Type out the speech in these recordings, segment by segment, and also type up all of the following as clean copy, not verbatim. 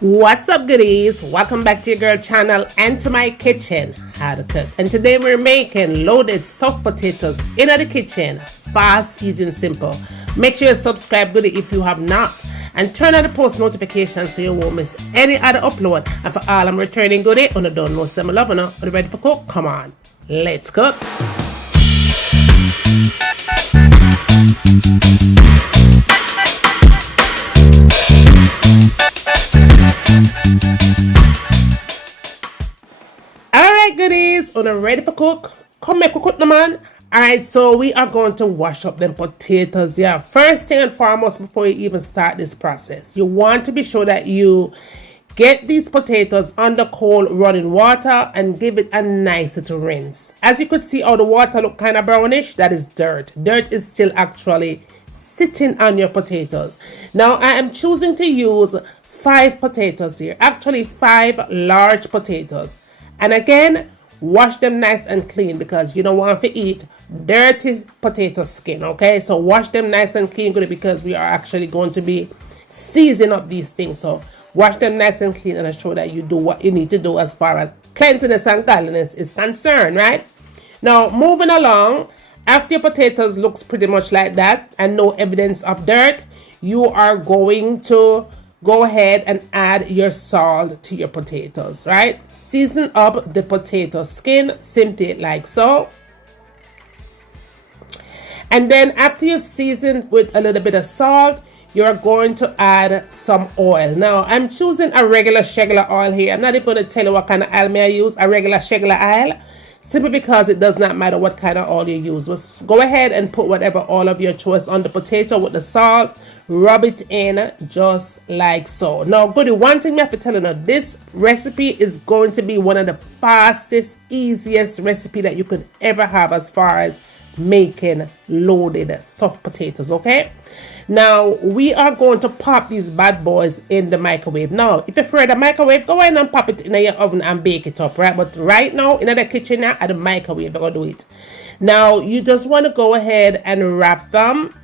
What's up, goodies? Welcome back to your girl channel and to my kitchen, How to Cook. And today we're making loaded stuffed potatoes in the kitchen. Fast, easy, and simple. Make sure you subscribe, goodie, if you have not. And turn on the post notifications so you won't miss any other upload. And for all I'm returning goodie, on the don't know some love, on the ready for cook? Come on, let's cook. Alright, goodies, on ready for cook? Come make a cook, man. Alright, so we are going to wash up them potatoes. Yeah, first thing and foremost, before you even start this process, you want to be sure that you get these potatoes under cold running water and give it a nice little rinse. As you could see, how the water look kind of brownish, that is dirt. Dirt is still actually sitting on your potatoes. Now I am choosing to use 5 potatoes here, actually 5 large potatoes. And again, wash them nice and clean because you don't want to eat dirty potato skin, okay? So wash them nice and clean because we are actually going to be seasoning up these things. So wash them nice and clean and ensure that you do what you need to do as far as cleanliness and godliness is concerned, right? Now, moving along, after your potatoes looks pretty much like that and no evidence of dirt, you are going to go ahead and add your salt to your potatoes, right? Season up the potato skin simply like so. And then after you've seasoned with a little bit of salt, you're going to add some oil. Now, I'm choosing a regular oil here. I'm not even going to tell you what kind of oil I use, a regular oil. Simply because it does not matter what kind of oil you use. Just go ahead and put whatever oil of your choice on the potato with the salt. Rub it in just like so. Now, goody, one thing I have to tell you now, this recipe is going to be one of the fastest, easiest recipe that you could ever have as far as making loaded stuffed potatoes, okay? Now, we are going to pop these bad boys in the microwave. Now, if you're afraid of the microwave, go ahead and pop it in your oven and bake it up, right? But right now, in the kitchen now, at the microwave, we're going to do it. Now, you just want to go ahead and wrap them,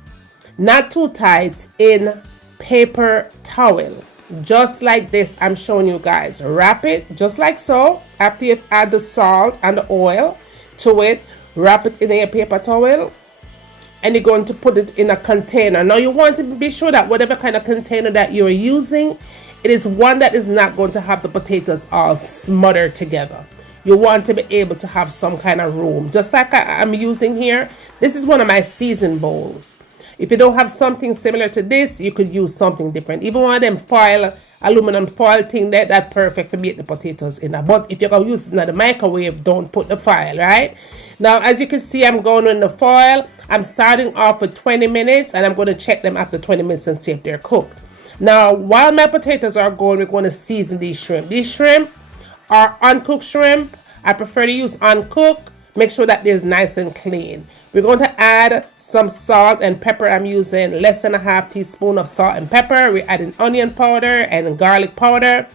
not too tight, in paper towel. Just like this, I'm showing you guys. Wrap it just like so. After you've added the salt and the oil to it, wrap it in a paper towel. And you're going to put it in a container. Now you want to be sure that whatever kind of container that you're using, it is one that is not going to have the potatoes all smothered together. You want to be able to have some kind of room. Just like I'm using here, this is one of my seasoned bowls. If you don't have something similar to this, you could use something different. Even one of them aluminum foil thing, that's perfect to bake the potatoes in. But if you're going to use it in the microwave, don't put the foil, right? Now, as you can see, I'm going in the foil. I'm starting off with 20 minutes, and I'm going to check them after 20 minutes and see if they're cooked. Now, while my potatoes are going, we're going to season these shrimp. These shrimp are uncooked shrimp. I prefer to use uncooked. Make sure that they're nice and clean. We're going to add some salt and pepper. I'm using less than a half teaspoon of salt and pepper. We're adding onion powder and garlic powder.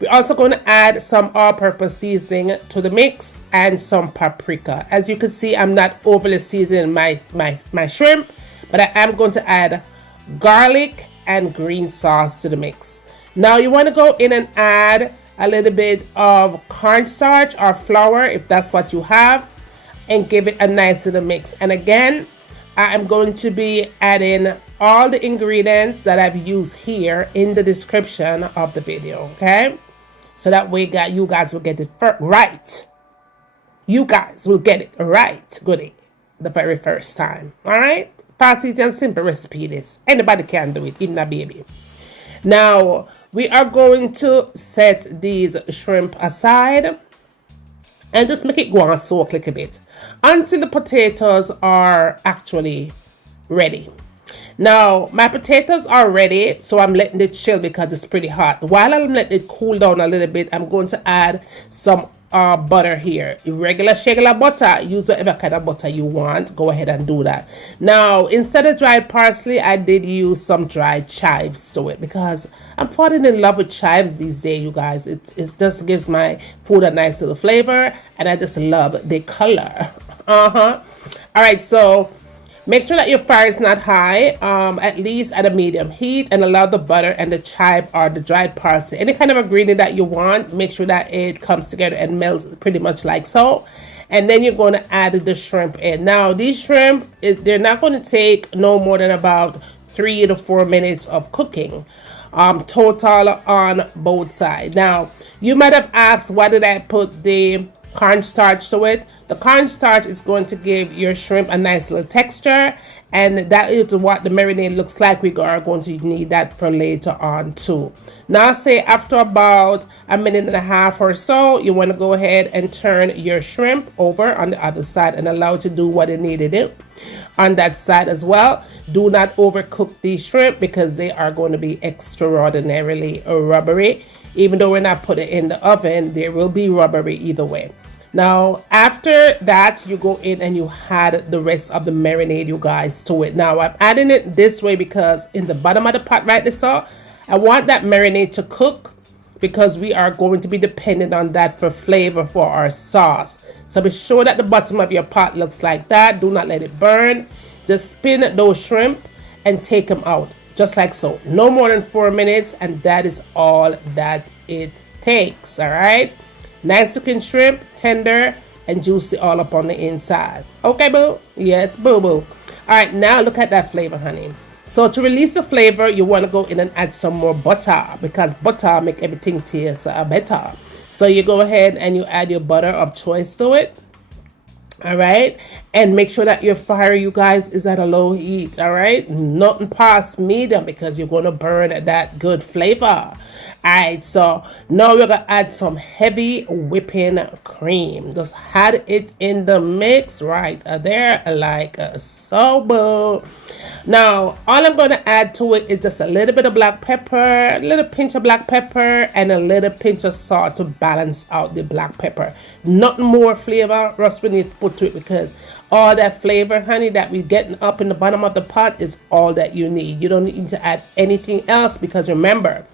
We're also going to add some all-purpose seasoning to the mix and some paprika. As you can see, I'm not overly seasoning my shrimp, but I am going to add garlic and green sauce to the mix. Now you want to go in and add a little bit of cornstarch or flour if that's what you have, and give it a nice little mix. And again, I am going to be adding all the ingredients that I've used here in the description of the video, okay? So that way you guys will get it right. You guys will get it right, goody, the very first time, all right? Fast, easy, and simple recipe this. Anybody can do it, even a baby. Now, we are going to set these shrimp aside and just make it go and soak a little bit until the potatoes are actually ready. Now, my potatoes are ready, so I'm letting it chill because it's pretty hot. While I'm letting it cool down a little bit, I'm going to add some butter here. Regular butter. Use whatever kind of butter you want. Go ahead and do that. Now, instead of dried parsley, I did use some dried chives to it because I'm falling in love with chives these days, you guys. It just gives my food a nice little flavor, and I just love the color. All right, so Make sure that your fire is not high, at least at a medium heat, and allow the butter and the chive or the dried parsley, any kind of ingredient that you want, make sure that it comes together and melts pretty much like so. And then you're going to add the shrimp in. Now, these shrimp, they're not going to take no more than about 3 to 4 minutes of cooking, total on both sides. Now, you might have asked, why did I put the cornstarch to it? The cornstarch is going to give your shrimp a nice little texture, and that is what the marinade looks like. We are going to need that for later on too. Now, say after about a minute and a half or so, you want to go ahead and turn your shrimp over on the other side and allow it to do what it needed to do on that side as well. Do not overcook these shrimp because they are going to be extraordinarily rubbery. Even though we're not putting it in the oven, they will be rubbery either way. Now, after that, you go in and you add the rest of the marinade, you guys, to it. Now, I'm adding it this way because in the bottom of the pot right this up, I want that marinade to cook because we are going to be dependent on that for flavor for our sauce. So be sure that the bottom of your pot looks like that. Do not let it burn. Just spin those shrimp and take them out, just like so. No more than 4 minutes, and that is all that it takes. All right, nice looking shrimp, tender and juicy all up on the inside. Okay, boo? Yes, boo boo. All right, now look at that flavor, honey. So to release the flavor, you want to go in and add some more butter because butter make everything taste better. So you go ahead and you add your butter of choice to it. All right, and make sure that your fire, you guys, is at a low heat. All right, nothing past medium because you're going to burn that good flavor. All right, so now we're gonna add some heavy whipping cream. Just add it in the mix right there like so. Boo. Now all I'm gonna add to it is just a little bit of black pepper, a little pinch of black pepper, and a little pinch of salt to balance out the black pepper. Nothing more flavor Russ we need to put to it because all that flavor, honey, that we're getting up in the bottom of the pot is all that you need. You don't need to add anything else because remember,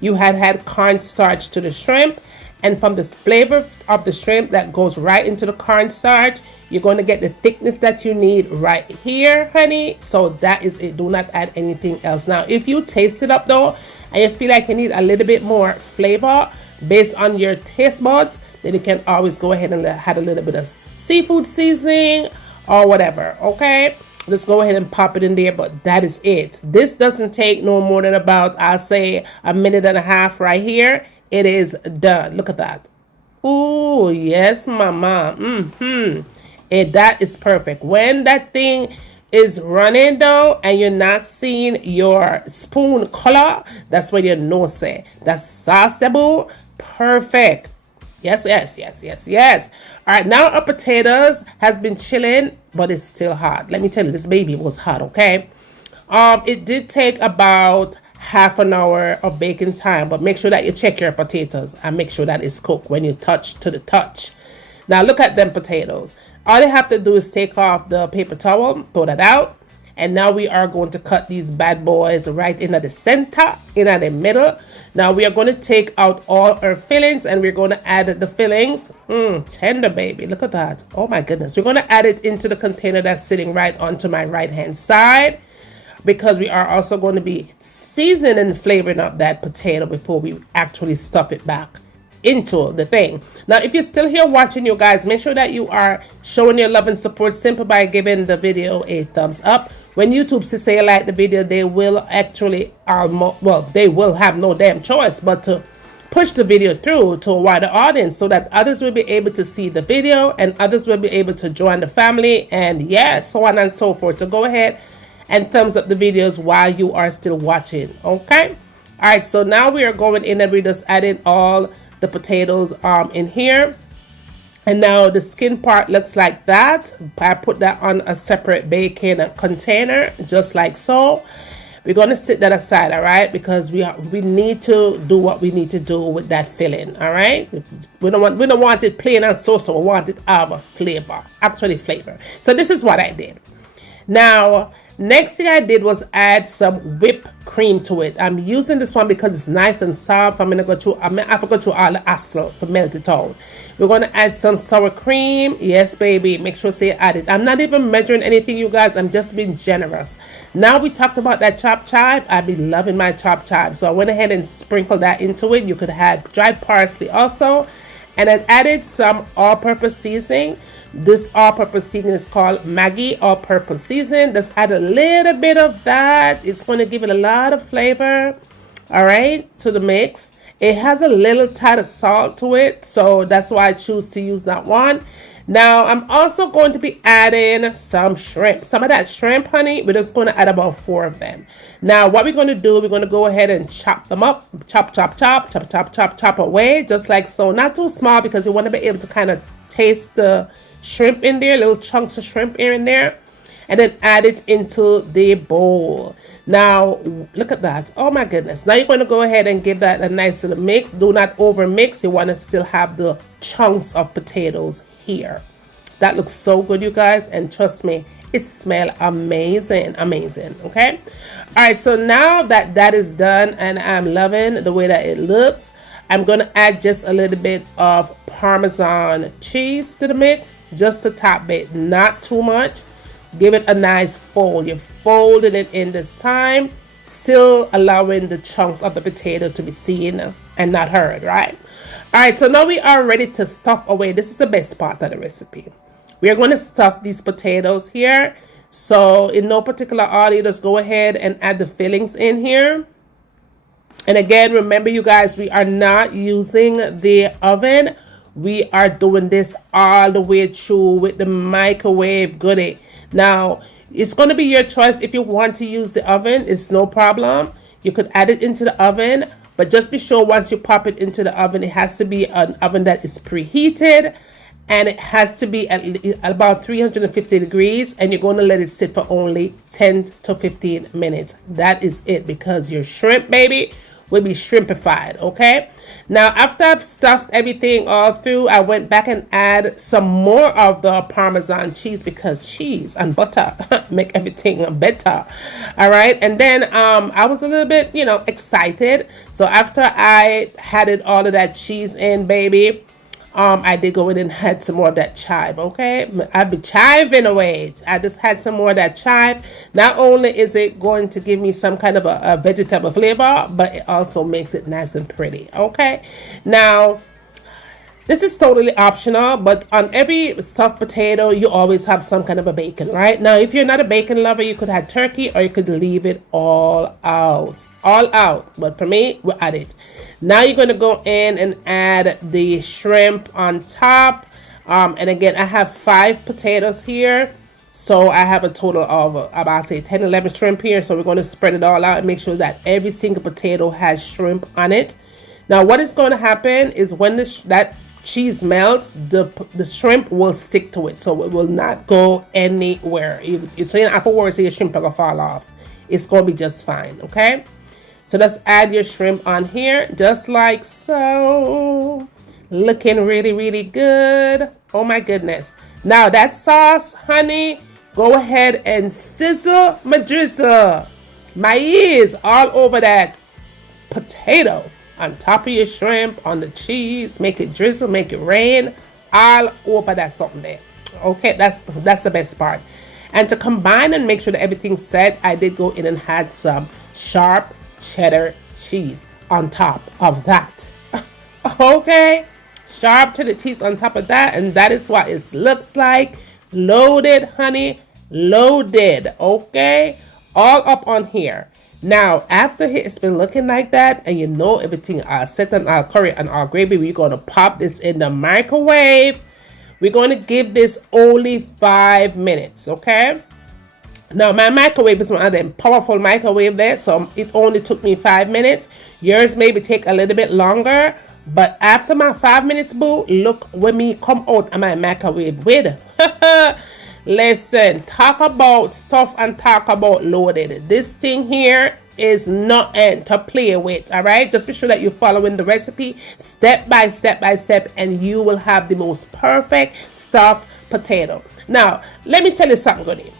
you had cornstarch to the shrimp, and from the flavor of the shrimp that goes right into the cornstarch, you're going to get the thickness that you need right here, honey. So that is it. Do not add anything else. Now, if you taste it up though, and you feel like you need a little bit more flavor based on your taste buds, then you can always go ahead and add a little bit of seafood seasoning or whatever, okay? Just go ahead and pop it in there, but that is it. This doesn't take no more than about, I'll say, a minute and a half right here. It is done. Look at that. Oh, yes, mama. That is perfect. When that thing is running though, and you're not seeing your spoon color, that's when you know, say, that's sauce double. Perfect. Yes. All right, now our potatoes has been chilling, but it's still hot. Let me tell you, this baby was hot, okay? It did take about half an hour of baking time, but make sure that you check your potatoes and make sure that it's cooked when you touch to the touch. Now look at them potatoes. All you have to do is take off the paper towel, throw that out. And now we are going to cut these bad boys right into the center, into the middle. Now we are going to take out all our fillings and we're going to add the fillings. Tender baby, look at that. Oh my goodness. We're going to add it into the container that's sitting right onto my right hand side, because we are also going to be seasoning and flavoring up that potato before we actually stuff it back into the thing. Now if you're still here watching, you guys, make sure that you are showing your love and support simply by giving the video a thumbs up. When YouTube say you like the video, they will actually they will have no damn choice but to push the video through to a wider audience so that others will be able to see the video and others will be able to join the family, and yeah, so on and so forth. So go ahead and thumbs up the videos while you are still watching. Okay, all right, so now we are going in and we're just adding all the potatoes in here, and now the skin part looks like that. I put that on a separate baking container just like so. We're going to set that aside, all right, because we need to do what we need to do with that filling. All right, we don't want it plain and so we want it to have a flavor, actually flavor. So this is what I did. Now Next thing I did was add some whipped cream to it. I'm using this one because it's nice and soft. I'm gonna go through. I have to go through all the hassle to melt it out. We're gonna add some sour cream. Yes, baby. Make sure you add it. I'm not even measuring anything, you guys. I'm just being generous. Now we talked about that chopped chive. I've been loving my chopped chive, so I went ahead and sprinkled that into it. You could add dried parsley also. And I added some all-purpose seasoning. This all-purpose seasoning is called Maggi all-purpose seasoning. Just add a little bit of that. It's going to give it a lot of flavor, all right, to the mix. It has a little tad of salt to it, so that's why I choose to use that one. Now, I'm also going to be adding some shrimp. Some of that shrimp, honey, we're just going to add about 4 of them. Now, what we're going to do, we're going to go ahead and chop them up. Chop away, just like so. Not too small because you want to be able to kind of taste the shrimp in there, little chunks of shrimp here and there. And then add it into the bowl. Now, look at that. Oh my goodness. Now you're going to go ahead and give that a nice little mix. Do not over mix. You want to still have the chunks of potatoes here. That looks so good, you guys. And trust me, it smells amazing. Amazing. Okay. All right. So now that that is done and I'm loving the way that it looks, I'm going to add just a little bit of Parmesan cheese to the mix. Just a top bit. Not too much. Give it a nice fold. You're folding it in this time, still allowing the chunks of the potato to be seen and not heard, right? All right, so now we are ready to stuff away. This is the best part of the recipe. We are going to stuff these potatoes here. So in no particular order, just go ahead and add the fillings in here. And again, remember you guys, we are not using the oven. We are doing this all the way through with the microwave goodie. Now, it's going to be your choice. If you want to use the oven, it's no problem. You could add it into the oven, but just be sure once you pop it into the oven, it has to be an oven that is preheated, and it has to be at about 350 degrees, and you're going to let it sit for only 10 to 15 minutes. That is it, because your shrimp, baby, will be shrimpified. Okay, now after I've stuffed everything all through, I went back and add some more of the Parmesan cheese, because cheese and butter make everything better. All right, and then I was a little bit, you know, excited. So after I added all of that cheese in, baby, I did go in and had some more of that chive. Okay, I've been chiving away. I just had some more of that chive. Not only is it going to give me some kind of a vegetable flavor, but it also makes it nice and pretty. Okay, now this is totally optional, but on every stuffed potato, you always have some kind of a bacon, right? Now, if you're not a bacon lover, you could add turkey, or you could leave it all out. All out. But for me, we'll add it. Now you're going to go in and add the shrimp on top. And again, I have 5 potatoes here. So I have a total of about, say, 10, 11 shrimp here. So we're going to spread it all out and make sure that every single potato has shrimp on it. Now, what is going to happen is when that cheese melts, the shrimp will stick to it, so it will not go anywhere. So you don't have to worry, so your shrimp will fall off. It's going to be just fine. Okay, so let's add your shrimp on here, just like so. Looking really, really good. Oh my goodness. Now that sauce, honey, go ahead and sizzle my drizzle. My ears all over that potato, on top of your shrimp, on the cheese. Make it drizzle, make it rain all over that something there. Okay, that's the best part. And to combine and make sure that everything's set, I did go in and had some sharp cheddar cheese on top of that. Okay, sharp cheddar cheese on top of that, and that is what it looks like. Loaded, honey, loaded. Okay, all up on here. Now, after it's been looking like that, and you know everything set on our curry and our gravy, we're going to pop this in the microwave. We're going to give this only 5 minutes, okay? Now, my microwave is one of them powerful microwave there, so it only took me 5 minutes. Yours maybe take a little bit longer, but after my 5 minutes, boo, look when me come out of my microwave with. Listen, talk about stuff and talk about loaded. This thing here is nothing to play with, all right? Just be sure that you're following the recipe step by step by step, and you will have the most perfect stuffed potato. Now, let me tell you something, goodie.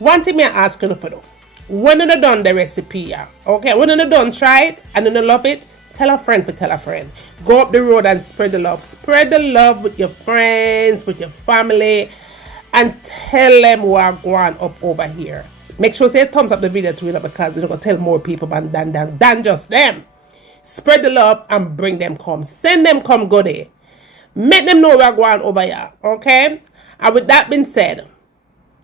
One thing me ask you for do. When you done the recipe, yeah, okay, when you done try it and you love it, tell a friend to tell a friend. Go up the road and spread the love. Spread the love with your friends, with your family, and tell them we are going up over here. Make sure say thumbs up the video too, because you're gonna tell more people than just them. Spread the love and bring them come. Send them come go there. Make them know we're going over here. Okay? And with that being said,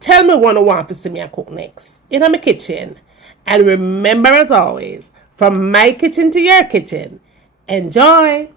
tell me what you want to see me cook next in my kitchen. And remember, as always, from my kitchen to your kitchen, enjoy.